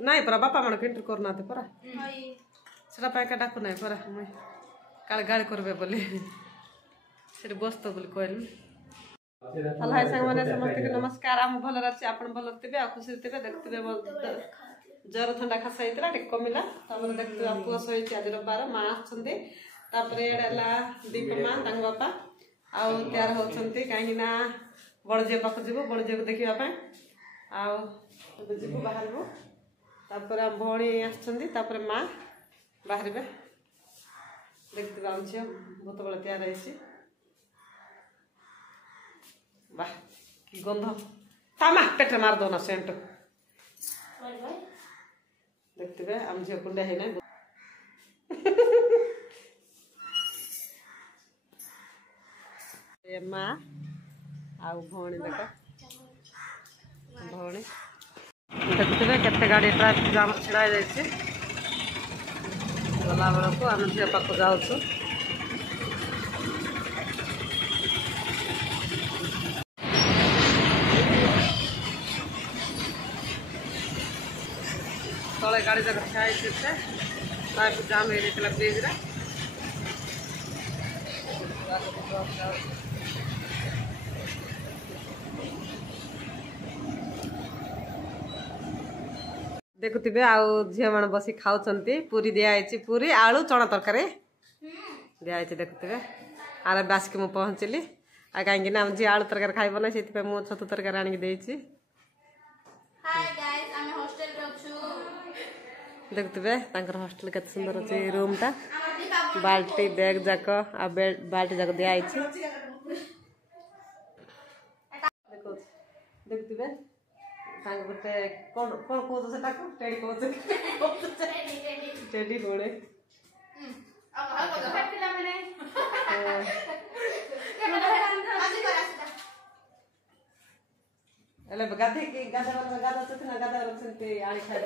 नहीं परा बापा मन एंट्री करना परा सेटा डाकु ना परा मुई काले गाड़ी करबे बोली से बसत बोली कहली हेलो हाय सांग माने समस्त के नमस्कार आम भल अच्छे आपण भल थे आ खुशी थे देखते जर ठंडा खासा होता टे कमिला देखते पुआ शही आज रविवार माँ आसला दीप माँ बापा आउ तैयार होती कहीं बड़झी पाक जीव बड़झी को देखापी जीव बाहर तापर भौणी आसपर माँ बाहर देखते आम झील बहुत बड़ा तैयार है वाह कि गंध तामा पेटे मार दो ना सेंट देखते आम झील कुंडा है ना माँ आउ भौणी देख भौणी देखते केते गाड़ी ट्राफिक जाम छिड़ा जाइए गला बेल को आम झील पाक जाऊँ तले गाड़ी जाक ठिया जाम हो ब्रिज देखुवे आउ झील मान बसी खाऊं पूरी दिखाई पूरी आलू चना तरकारी दिखाई देखुवे आरे बासिक मु पहुँचली आ कहीं झी आलू तरकारी खाइब ना से छतु तरकारी आनिकी देखुवे हॉस्टल के सुंदर अच्छे रूम टा बाल्टी बैग जाक आ बाल्टी जाक दिखाई देखुवे गोटे कौन कौन कौन से टेडी कौन टेडी बोले गाधे गाधा गाधा ना गाधा रखते आनी खाए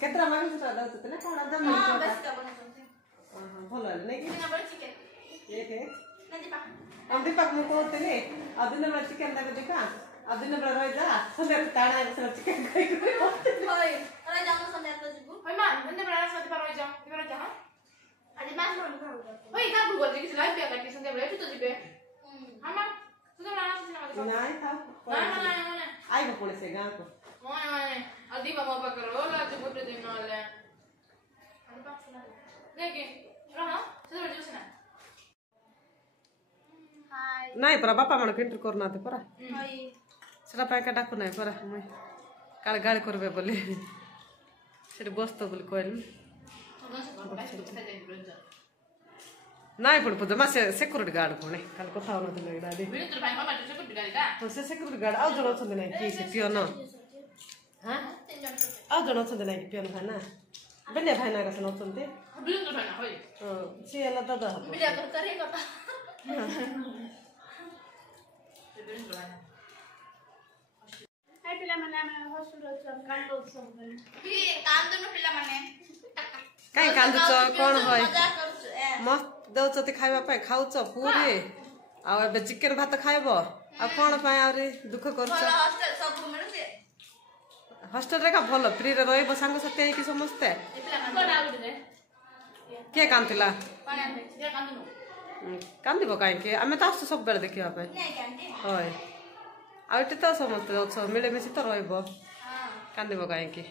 केतरा मांग से दादा होते ना कोन आदा भल है नहीं कि एक हम दीपक मु कहते रे अदिन बेला चिकन दाग देखा अदिन बेला रह जा संध्या ताणा से चिकन खाई होय अरे जानो संध्या तो जीबू होय मां संध्या बेला संध्या पर रह जा इबरा जा आज मास मन कर होय का गूगल देखि लाइव पे काटी संध्या बेला तो जीबे हां संध्या बेला से नहीं था नहीं आई को पुणे से गांव को ओए अदी बाबा पकड़ो लाज बोटे दिन वाले अरे पास ना देखे रहा चलो बैठ जाओ ना हाय नहीं परा बापा मन एंट्री करना परा हाय सेटा डाकु ना परा मुई काले गाड़ी करबे बोली से बसत बोली कहली नहीं पुणी पूजा मा सिक्यूरीटी गार्ड पुणी कल कथा होना गाड़ी से सिक्यूरीटी गार्ड आउ जन अच्छा ना कि से पियोन हाँ आउ जन अच्छा ना कि पियोन भाईना बेलिया भाईना कसन अच्छा सी है दादा कहीं कांदुच कौन है मस्त दौच खावा खाऊच पूरी आबे चिकेन भात खाइब आ कौन आरी दुख कर हॉस्टल का भल फ्री रे सांग साथी है समस्ते किए कांदिला कांदब कहीं आम तो आस सब बेले देखापी हय आठ तो समस्ते अच्छ मिलेमिशी तो रही कांदब कहीं